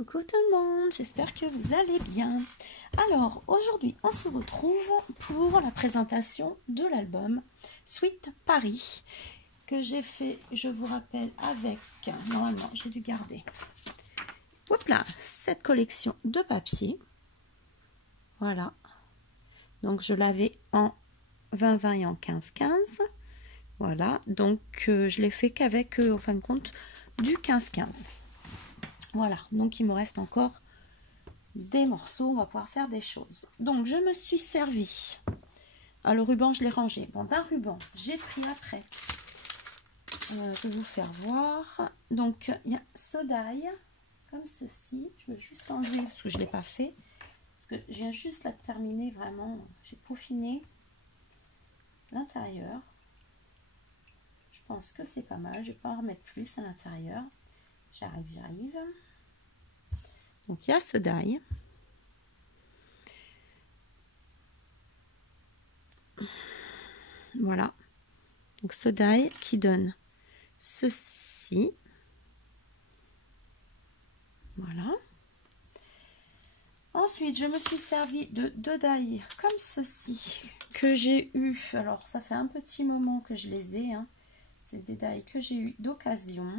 Coucou tout le monde, j'espère que vous allez bien. Alors aujourd'hui on se retrouve pour la présentation de l'album Sweet Paris que j'ai fait, je vous rappelle, avec, normalement j'ai dû garder, hop là, cette collection de papier. Voilà, donc je l'avais en 20-20 et en 15-15. Voilà, donc je l'ai fait qu'avec, en fin de compte, du 15-15. Voilà, donc il me reste encore des morceaux, on va pouvoir faire des choses. Donc je me suis servi, le ruban je l'ai rangé, bon d'un ruban j'ai pris après, je vais vous faire voir, donc il y a Sodaille, comme ceci, je vais juste enlever parce que je ne l'ai pas fait, parce que je viens juste là de terminer, vraiment, j'ai peaufiné l'intérieur, je pense que c'est pas mal, je vais pas en remettre plus à l'intérieur, j'arrive. Donc il y a Sodaille. Voilà. Donc Sodaille qui donne ceci. Voilà. Ensuite, je me suis servi de deux dailles comme ceci que j'ai eu. Alors ça fait un petit moment que je les ai. Hein. C'est des dailles que j'ai eu d'occasion.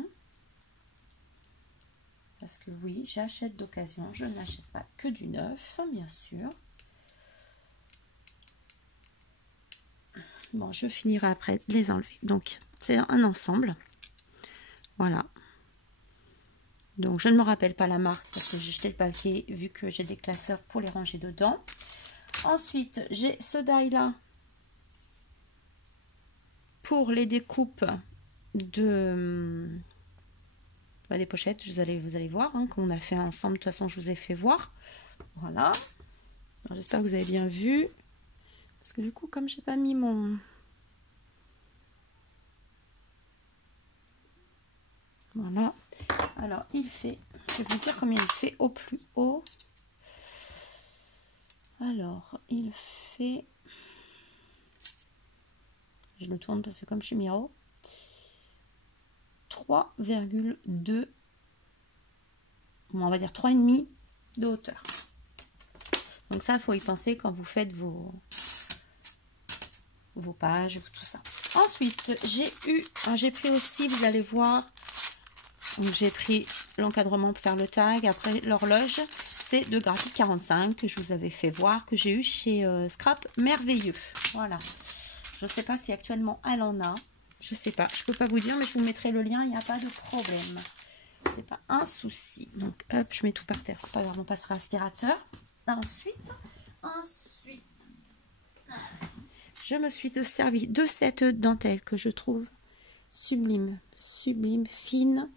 Parce que oui, j'achète d'occasion. Je n'achète pas que du neuf, bien sûr. Bon, je finirai après de les enlever. Donc, c'est un ensemble. Voilà. Donc, je ne me rappelle pas la marque parce que j'ai jeté le papier vu que j'ai des classeurs pour les ranger dedans. Ensuite, j'ai ce die-là pour les découpes de... des pochettes, vous allez voir, hein, qu'on a fait ensemble. De toute façon, je vous ai fait voir. Voilà. J'espère que vous avez bien vu. Parce que du coup, comme j'ai pas mis mon... Voilà. Alors, il fait... Je vais vous dire combien il fait au plus haut. Alors, il fait... Je le tourne parce que comme je suis mis en haut. 3,2... on va dire 3,5 de hauteur. Donc ça, il faut y penser quand vous faites vos pages, tout ça. Ensuite, j'ai pris aussi, vous allez voir, j'ai pris l'encadrement pour faire le tag. Après, l'horloge, c'est de Graphique 45 que je vous avais fait voir, que j'ai eu chez Scrap Merveilleux. Voilà. Je ne sais pas si actuellement elle en a. Je ne sais pas. Je ne peux pas vous dire, mais je vous mettrai le lien. Il n'y a pas de problème. C'est pas un souci. Donc, hop, je mets tout par terre. C'est pas grave, on passera à l'aspirateur. Ensuite, je me suis servi de cette dentelle que je trouve sublime, fine.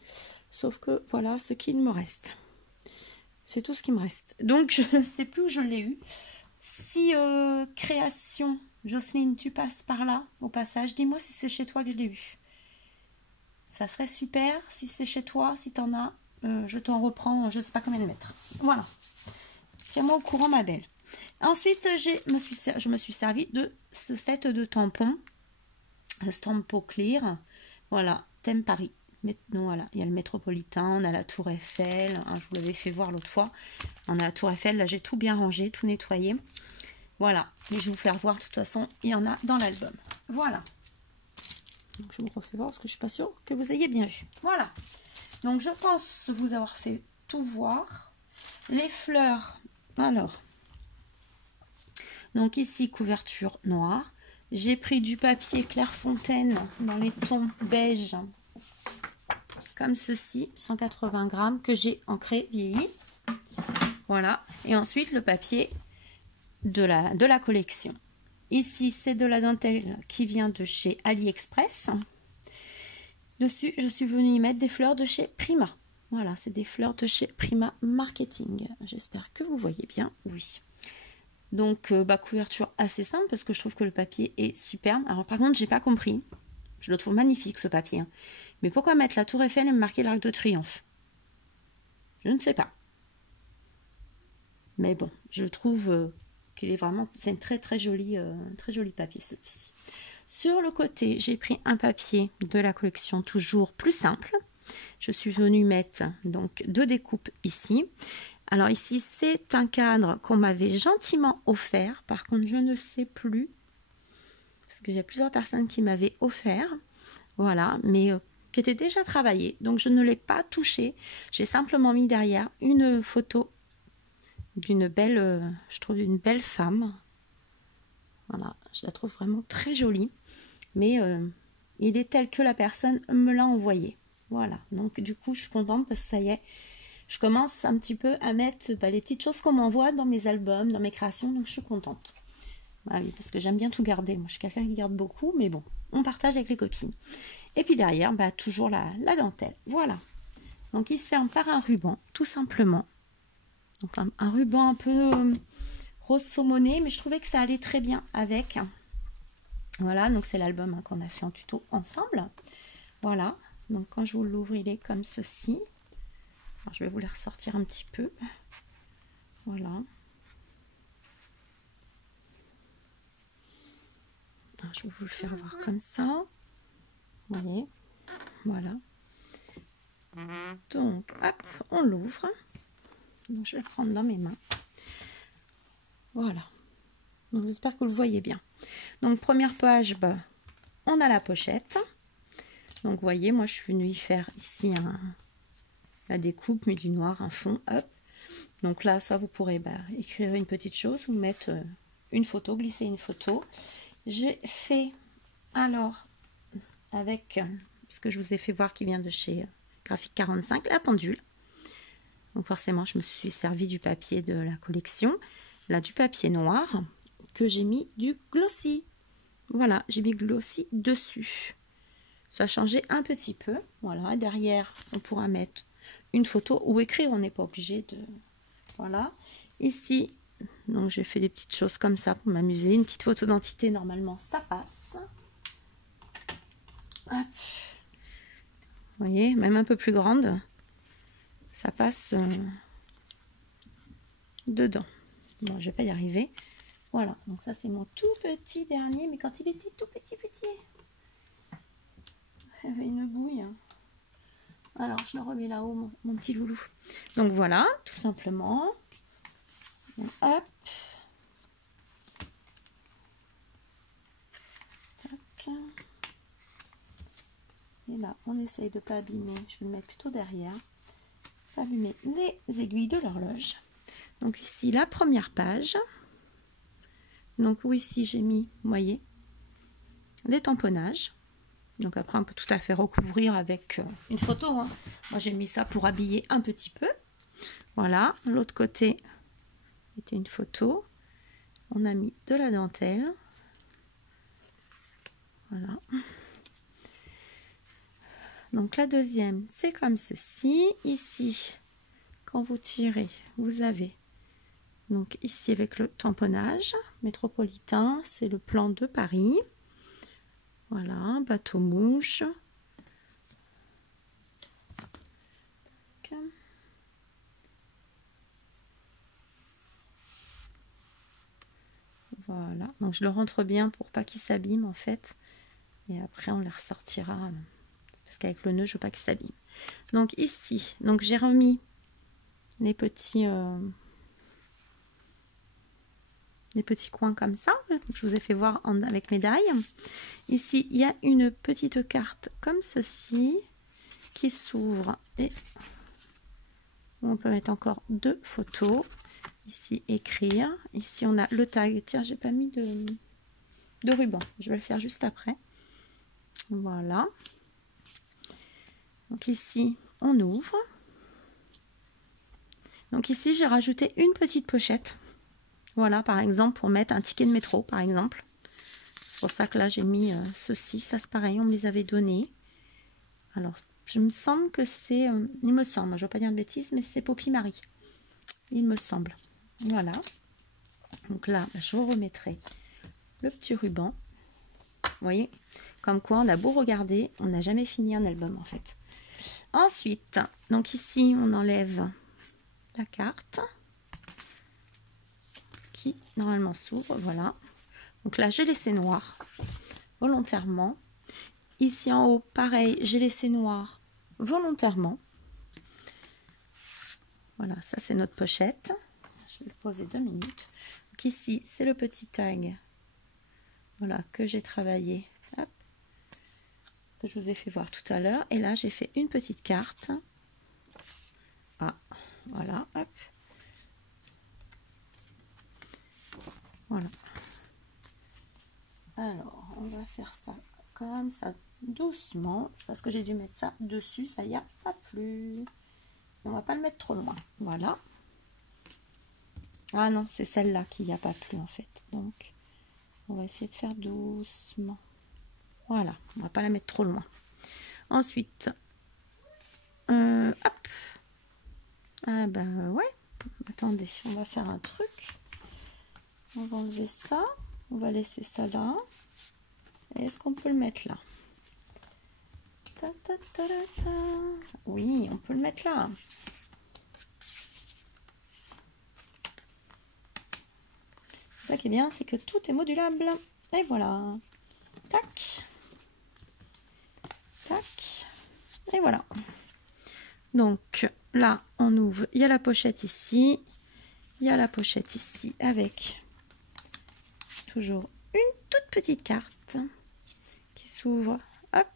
Sauf que voilà ce qu'il me reste. C'est tout ce qui me reste. Donc, je ne sais plus où je l'ai eu. Si création, Jocelyne, tu passes par là, au passage, dis-moi si c'est chez toi que je l'ai eu. Ça serait super. Si c'est chez toi, si tu en as, je t'en reprends, je ne sais pas combien de mètres. Voilà. Tiens-moi au courant, ma belle. Ensuite, je me suis servi de ce set de tampons Stampo Clear. Voilà, thème Paris. Non, voilà, il y a le métropolitain, on a la Tour Eiffel. Hein, je vous l'avais fait voir l'autre fois. On a la Tour Eiffel. Là, j'ai tout bien rangé, tout nettoyé. Voilà. Et je vais vous faire voir. De toute façon, il y en a dans l'album. Voilà. Donc, je vous refais voir parce que je ne suis pas sûre que vous ayez bien vu. Voilà. Donc, je pense vous avoir fait tout voir. Les fleurs. Alors. Donc, ici, couverture noire. J'ai pris du papier Clairefontaine dans les tons beige. Comme ceci. 180 grammes que j'ai ancré vieilli. Voilà. Et ensuite, le papier de la collection. Ici, c'est de la dentelle qui vient de chez AliExpress. Dessus, je suis venue y mettre des fleurs de chez Prima. Voilà, c'est des fleurs de chez Prima Marketing. J'espère que vous voyez bien. Oui. Donc, couverture assez simple parce que je trouve que le papier est superbe. Alors, par contre, j'ai pas compris. Je le trouve magnifique, ce papier. Hein. Mais pourquoi mettre la Tour Eiffel et me marquer l'Arc de Triomphe? Je ne sais pas. Mais bon, je trouve... qu'il est vraiment, c'est un très joli papier celui-ci. Sur le côté, j'ai pris un papier de la collection toujours plus simple. je suis venue mettre donc 2 découpes ici. Alors ici, c'est un cadre qu'on m'avait gentiment offert. Par contre, je ne sais plus, parce qu'il y a plusieurs personnes qui m'avaient offert. Voilà, mais qui était déjà travaillé. Donc, je ne l'ai pas touché. J'ai simplement mis derrière une photo d'une belle, je trouve, une belle femme. Voilà, je la trouve vraiment très jolie. Mais il est tel que la personne me l'a envoyé. Voilà, donc du coup, je suis contente parce que ça y est, je commence un petit peu à mettre les petites choses qu'on m'envoie dans mes albums, dans mes créations, donc je suis contente. Voilà, parce que j'aime bien tout garder. Moi, je suis quelqu'un qui garde beaucoup, mais bon, on partage avec les copines. Et puis derrière, toujours la dentelle. Voilà. Donc, il se ferme par un ruban, tout simplement. Donc, un ruban un peu rose saumoné, mais je trouvais que ça allait très bien avec. Voilà, donc c'est l'album qu'on a fait en tuto ensemble. Voilà. Donc, quand je vous l'ouvre, il est comme ceci. Alors, je vais vous les ressortir un petit peu. Voilà. Alors, je vais vous le faire voir comme ça. Vous voyez. Voilà. Donc, hop, on l'ouvre. Donc, je vais le prendre dans mes mains. Voilà. Donc, j'espère que vous le voyez bien. Donc, première page, on a la pochette. Donc, vous voyez, moi, je suis venue y faire ici la découpe, mais du noir, un fond, hop. Donc là, ça, vous pourrez écrire une petite chose ou mettre une photo, glisser une photo. J'ai fait, alors, avec ce que je vous ai fait voir qui vient de chez Graphique 45, la pendule. Donc forcément, je me suis servi du papier de la collection. Là, du papier noir, que j'ai mis du glossy. Voilà, j'ai mis glossy dessus. Ça a changé un petit peu. Voilà, et derrière, on pourra mettre une photo ou écrire. On n'est pas obligé de... Voilà. Ici, donc j'ai fait des petites choses comme ça pour m'amuser. Une petite photo d'identité, normalement, ça passe. Hop. Vous voyez, même un peu plus grande, ça passe dedans. Bon, je vais pas y arriver. Voilà, donc ça c'est mon tout petit dernier, mais quand il était tout petit, il y avait une bouille. Alors, je le remets là-haut, mon petit loulou. Donc voilà, tout simplement. Donc, hop. Tac. Et là, on essaye de ne pas abîmer. Je vais le mettre plutôt derrière. Pas abîmer les aiguilles de l'horloge. Donc ici, la première page. Donc où ici, j'ai mis, vous voyez, des tamponnages. Donc après, on peut tout à fait recouvrir avec une photo. Hein. Moi, j'ai mis ça pour habiller un petit peu. Voilà. L'autre côté était une photo. On a mis de la dentelle. Voilà. Donc la deuxième, c'est comme ceci. Ici, quand vous tirez, vous avez donc ici avec le tamponnage métropolitain, c'est le plan de Paris. Voilà, bateau mouche. Voilà, donc je le rentre bien pour pas qu'il s'abîme en fait. Et après on les ressortira. Parce qu'avec le nœud, je veux pas qu'il s'abîme. Donc ici, donc j'ai remis les petits coins comme ça. Je vous ai fait voir avec médaille. Ici, il y a une petite carte comme ceci qui s'ouvre et on peut mettre encore 2 photos. Ici, écrire. Ici, on a le tag. Tiens, j'ai pas mis de ruban. Je vais le faire juste après. Voilà. Donc ici, on ouvre. Donc ici, j'ai rajouté une petite pochette. Voilà, par exemple, pour mettre un ticket de métro, par exemple. C'est pour ça que là, j'ai mis ceci. Ça, c'est pareil, on me les avait donnés. Alors, je me semble que c'est... il me semble, je ne veux pas dire de bêtises, mais c'est Poppy Marie. Il me semble. Voilà. Donc là, je vous remettrai le petit ruban. Vous voyez, comme quoi, on a beau regarder, on n'a jamais fini un album, en fait. Ensuite, donc ici, on enlève la carte qui, normalement, s'ouvre. Voilà. Donc là, j'ai laissé noir volontairement. Ici en haut, pareil, j'ai laissé noir volontairement. Voilà, ça c'est notre pochette. Je vais le poser 2 minutes. Donc ici, c'est le petit tag, voilà, que j'ai travaillé, hop, que je vous ai fait voir tout à l'heure. Et là, j'ai fait une petite carte. Ah, voilà, hop. Voilà. Alors, on va faire ça comme ça, doucement. C'est parce que j'ai dû mettre ça dessus, ça y a pas plu. On va pas le mettre trop loin. Voilà. Ah non, c'est celle-là qui n'y a pas plu en fait. Donc, on va essayer de faire doucement. Voilà, on va pas la mettre trop loin. Ensuite, hop. Ah bah ouais. Attendez, on va faire un truc. On va enlever ça. On va laisser ça là. Est-ce qu'on peut le mettre là? Ta, ta, ta, ta, ta. Oui, on peut le mettre là. Ça qui est bien, c'est que tout est modulable. Et voilà. Tac. Tac. Et voilà. Donc là, on ouvre. Il y a la pochette ici. Il y a la pochette ici avec toujours une toute petite carte qui s'ouvre. Hop.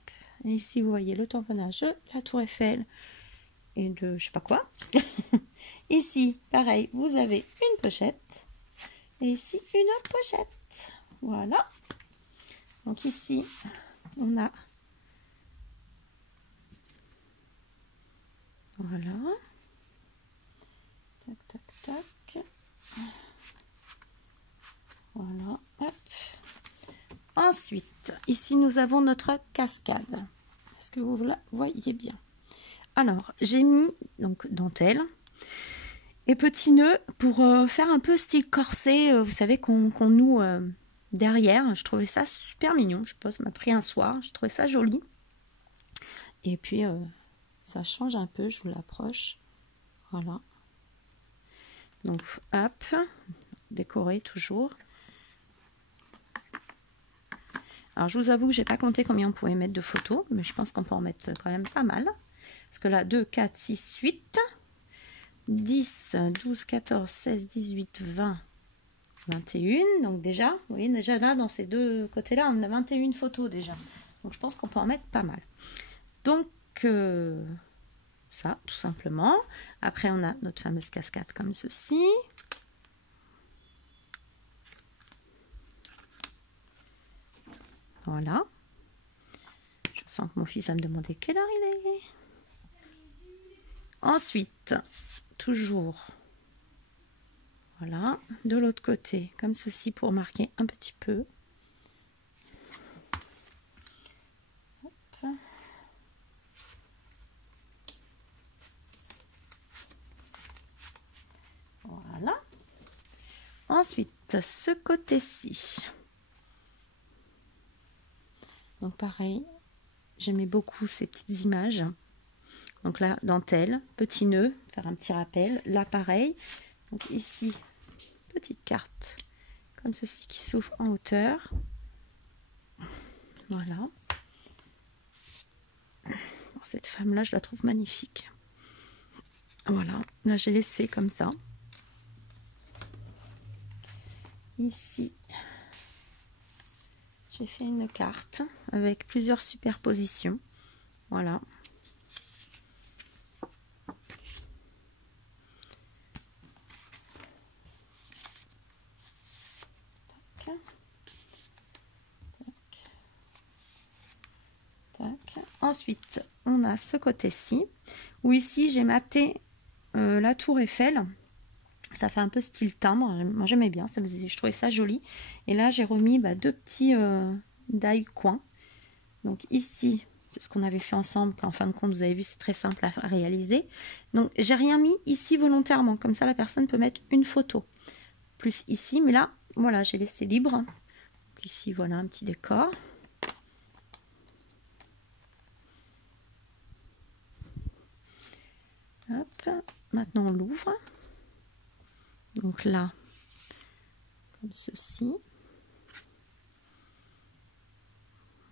Et ici, vous voyez le tamponnage de la Tour Eiffel et de je sais pas quoi. Ici, pareil, vous avez une pochette. Et ici, une autre pochette. Voilà. Donc ici, on a... Voilà. Tac, tac, tac. Voilà. Hop. Ensuite, ici, nous avons notre cascade. Est-ce que vous la voyez bien? Alors, j'ai mis donc dentelle et petit nœud pour faire un peu style corset. Vous savez qu'on noue derrière. Je trouvais ça super mignon. Je pense, ça m'a pris un soir. Je trouvais ça joli. Et puis, ça change un peu. Je vous l'approche. Voilà. Donc, hop. Décorer toujours. Alors, je vous avoue que j'ai pas compté combien on pouvait mettre de photos. Mais je pense qu'on peut en mettre quand même pas mal. Parce que là, 2, 4, 6, 8, 10, 12, 14, 16, 18, 20, 21. Donc déjà, vous voyez, déjà là, dans ces deux côtés-là, on a 21 photos déjà. Donc je pense qu'on peut en mettre pas mal. Donc, ça, tout simplement. Après, on a notre fameuse cascade comme ceci. Voilà. Je sens que mon fils va me demander quelle heure il est. Ensuite, toujours, voilà, de l'autre côté, comme ceci pour marquer un petit peu. Hop. Voilà. Ensuite, ce côté-ci. Donc pareil, j'aimais beaucoup ces petites images. Donc là, dentelle, petit nœud, faire un petit rappel. Là, pareil. Donc ici, petite carte comme ceci qui s'ouvre en hauteur. Voilà. Alors, cette femme-là, je la trouve magnifique. Voilà. Là, j'ai laissé comme ça. Ici, j'ai fait une carte avec plusieurs superpositions. Voilà. Ensuite, on a ce côté-ci, où ici j'ai maté la Tour Eiffel. Ça fait un peu style timbre. Moi j'aimais bien, ça faisait, je trouvais ça joli. Et là j'ai remis deux petits die coins. Donc ici, ce qu'on avait fait ensemble, en fin de compte, vous avez vu, c'est très simple à réaliser. Donc j'ai rien mis ici volontairement, comme ça la personne peut mettre une photo. Plus ici, mais là, voilà, j'ai laissé libre. Donc ici, voilà un petit décor. Hop, maintenant on l'ouvre. Donc là, comme ceci.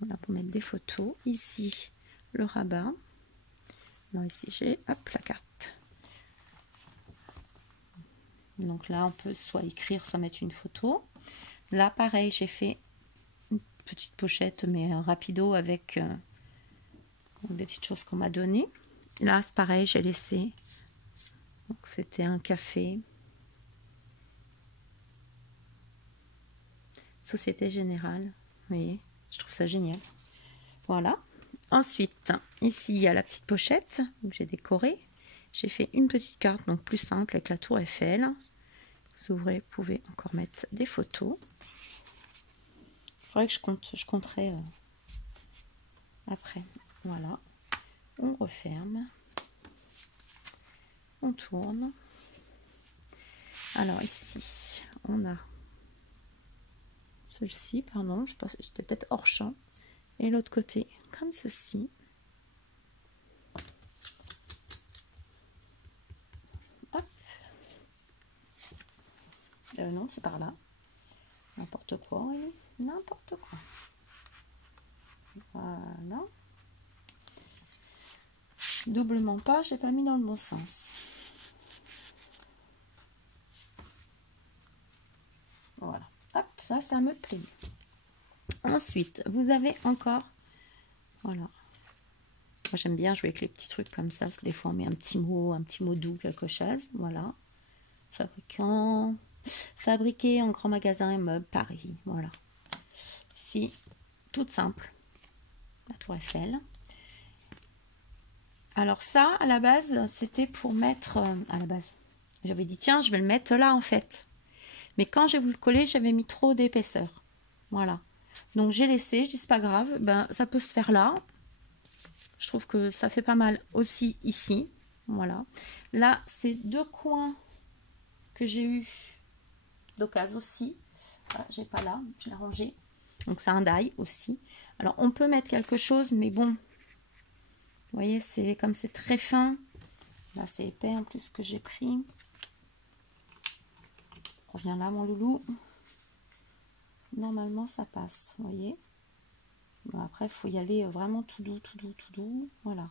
Voilà, pour mettre des photos. Ici, le rabat. Alors ici j'ai hop la carte. Donc là on peut soit écrire, soit mettre une photo. Là pareil, j'ai fait une petite pochette mais rapido avec des petites choses qu'on m'a données. Là c'est pareil, j'ai laissé. Donc c'était un café. Société Générale. Vous voyez, je trouve ça génial. Voilà. Ensuite, ici, il y a la petite pochette que j'ai décorée. J'ai fait une petite carte, donc plus simple, avec la tour Eiffel. Vous ouvrez, vous pouvez encore mettre des photos. Il faudrait que je compterai après. Voilà. On referme. On tourne. Alors ici, on a celle-ci, pardon, je pense que j'étais peut-être hors champ. Et l'autre côté, comme ceci. Hop. Non, c'est par là. N'importe quoi, oui. N'importe quoi. Voilà. Doublement pas, j'ai pas mis dans le bon sens. Voilà. Hop, ça me plaît. Ensuite, vous avez encore, voilà. Moi, j'aime bien jouer avec les petits trucs comme ça, parce que des fois, on met un petit mot doux, quelque chose. Voilà. Fabricant, fabriqué en grand magasin et meubles, Paris. Voilà. Ici, toute simple. La tour Eiffel. Alors ça, à la base, c'était pour mettre, à la base, j'avais dit, tiens, je vais le mettre là, en fait. Mais quand j'ai voulu le coller, j'avais mis trop d'épaisseur. Voilà. Donc j'ai laissé, je dis c'est pas grave, ben ça peut se faire là. Je trouve que ça fait pas mal aussi ici. Voilà. Là, c'est deux coins que j'ai eu d'occasion aussi. Voilà, j'ai pas là, je l'ai rangé. Donc c'est un die aussi. Alors on peut mettre quelque chose, mais bon. Vous voyez, c'est comme c'est très fin. Là c'est épais en plus que j'ai pris. Reviens là mon loulou. Normalement ça passe, vous voyez. Bon, après il faut y aller vraiment tout doux, tout doux, tout doux. Voilà.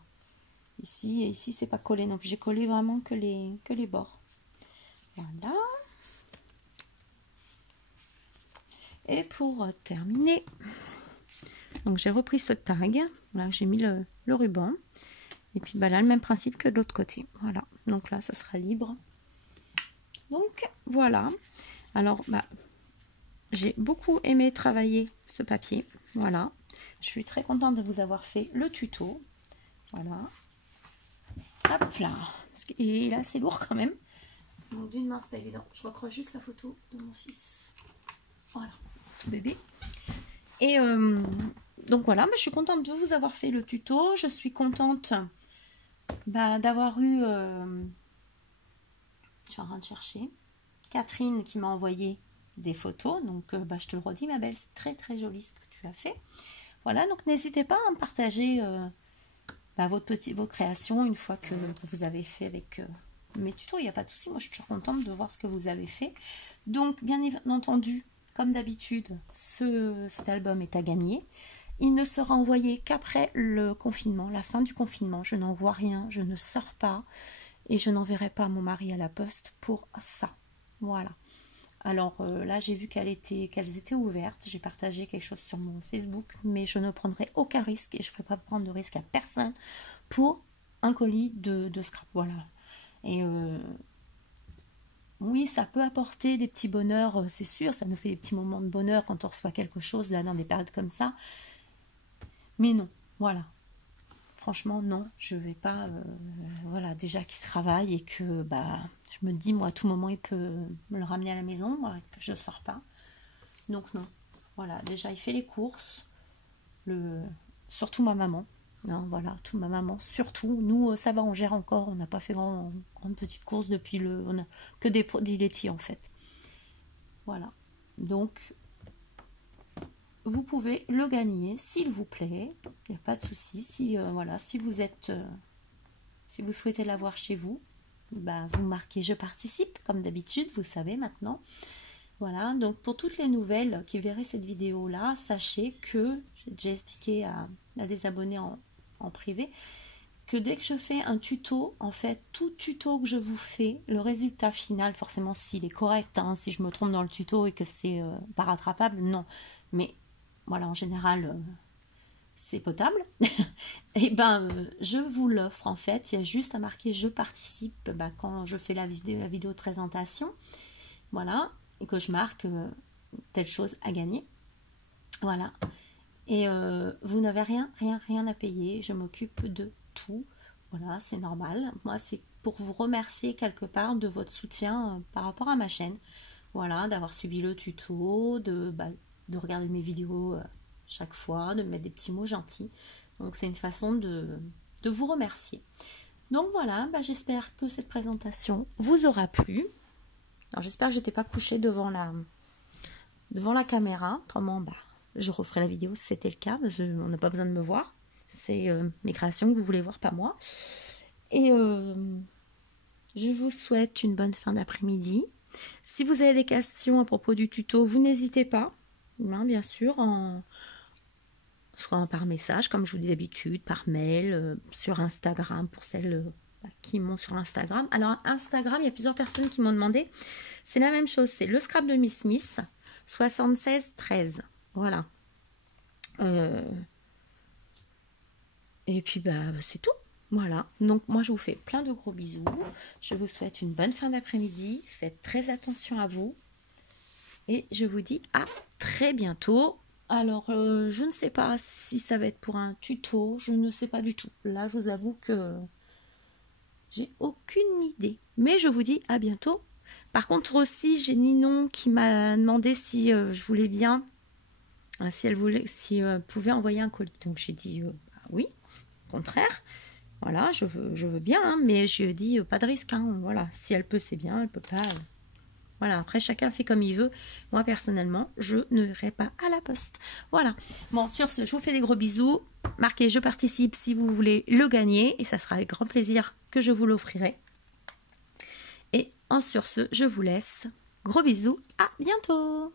Ici et ici c'est pas collé, donc j'ai collé vraiment que les bords. Voilà. Et pour terminer, donc j'ai repris ce tag. Là j'ai mis le ruban. Et puis bah là le même principe que de l'autre côté. Voilà. Donc là ça sera libre. Donc voilà. Alors bah j'ai beaucoup aimé travailler ce papier. Voilà. Je suis très contente de vous avoir fait le tuto. Voilà. Hop là. Et là, c'est lourd quand même. Donc d'une main, c'est pas évident. Je recroche juste la photo de mon fils. Voilà. Tout bébé. Et donc voilà, je suis contente de vous avoir fait le tuto. Je suis contente d'avoir eu... je suis en train de chercher. Catherine qui m'a envoyé des photos. Donc je te le redis, ma belle, c'est très très joli ce que tu as fait. Voilà, donc n'hésitez pas à me partager vos créations une fois que vous avez fait avec mes tutos. Il n'y a pas de souci, moi je suis toujours contente de voir ce que vous avez fait. Donc bien entendu, comme d'habitude, cet album est à gagner. Il ne sera envoyé qu'après le confinement, la fin du confinement. Je n'envoie rien, je ne sors pas et je n'enverrai pas mon mari à la poste pour ça. Voilà. Alors là, j'ai vu qu'elles étaient ouvertes. J'ai partagé quelque chose sur mon Facebook, mais je ne prendrai aucun risque et je ne ferai pas prendre de risque à personne pour un colis de scrap. Voilà. Et oui, ça peut apporter des petits bonheurs, c'est sûr. Ça nous fait des petits moments de bonheur quand on reçoit quelque chose là dans des périodes comme ça. Mais non, voilà. Franchement, non, je vais pas. Voilà, déjà qu'il travaille et que je me dis, moi, à tout moment, il peut me le ramener à la maison, moi, que je sors pas. Donc, non. Voilà, déjà, il fait les courses. Surtout ma maman. Non, voilà, toute ma maman. Surtout, nous, ça va, on gère encore. On n'a pas fait grande petite course depuis on a que des produits laitiers, en fait. Voilà. Donc, vous pouvez le gagner s'il vous plaît, il n'y a pas de souci. Si voilà, si vous souhaitez l'avoir chez vous, vous marquez je participe comme d'habitude, vous le savez maintenant. Voilà, donc pour toutes les nouvelles qui verraient cette vidéo là, sachez que j'ai déjà expliqué à des abonnés en privé que dès que je fais un tuto, en fait, tout tuto que je vous fais, le résultat final, forcément s'il est correct, hein, si je me trompe dans le tuto et que c'est pas rattrapable, non. Mais voilà, en général, c'est potable. Et ben, je vous l'offre en fait. Il y a juste à marquer je participe quand je fais la vidéo de présentation. Voilà, et que je marque telle chose à gagner. Voilà. Et vous n'avez rien à payer. Je m'occupe de tout. Voilà, c'est normal. Moi, c'est pour vous remercier quelque part de votre soutien par rapport à ma chaîne. Voilà, d'avoir suivi le tuto, de regarder mes vidéos chaque fois, de mettre des petits mots gentils. Donc, c'est une façon de vous remercier. Donc, voilà, j'espère que cette présentation vous aura plu. Alors, j'espère que je n'étais pas couchée devant la caméra. Autrement, je referai la vidéo si c'était le cas, parce qu'on n'a pas besoin de me voir. C'est mes créations que vous voulez voir, pas moi. Et je vous souhaite une bonne fin d'après-midi. Si vous avez des questions à propos du tuto, vous n'hésitez pas, hein, bien sûr, soit par message, comme je vous dis d'habitude, par mail, sur Instagram, pour celles qui m'ont sur Instagram. Alors, Instagram, il y a plusieurs personnes qui m'ont demandé. C'est la même chose, c'est le scrap de Miss Smith, 7613. Voilà. Et puis, c'est tout. Voilà. Donc, moi, je vous fais plein de gros bisous. Je vous souhaite une bonne fin d'après-midi. Faites très attention à vous. Et je vous dis à très bientôt. Alors, je ne sais pas si ça va être pour un tuto. Je ne sais pas du tout. Là, je vous avoue que j'ai aucune idée. Mais je vous dis à bientôt. Par contre, aussi, j'ai Ninon qui m'a demandé si je voulais bien, si elle pouvait envoyer un colis. Donc, j'ai dit oui, au contraire. Voilà, je veux bien, hein, mais je dis pas de risque. Hein, voilà, si elle peut, c'est bien, elle peut pas. Voilà, après, chacun fait comme il veut. Moi, personnellement, je n'irai pas à la poste. Voilà. Bon, sur ce, je vous fais des gros bisous. Marquez « Je participe » si vous voulez le gagner. Et ça sera avec grand plaisir que je vous l'offrirai. Et sur ce, je vous laisse. Gros bisous. À bientôt.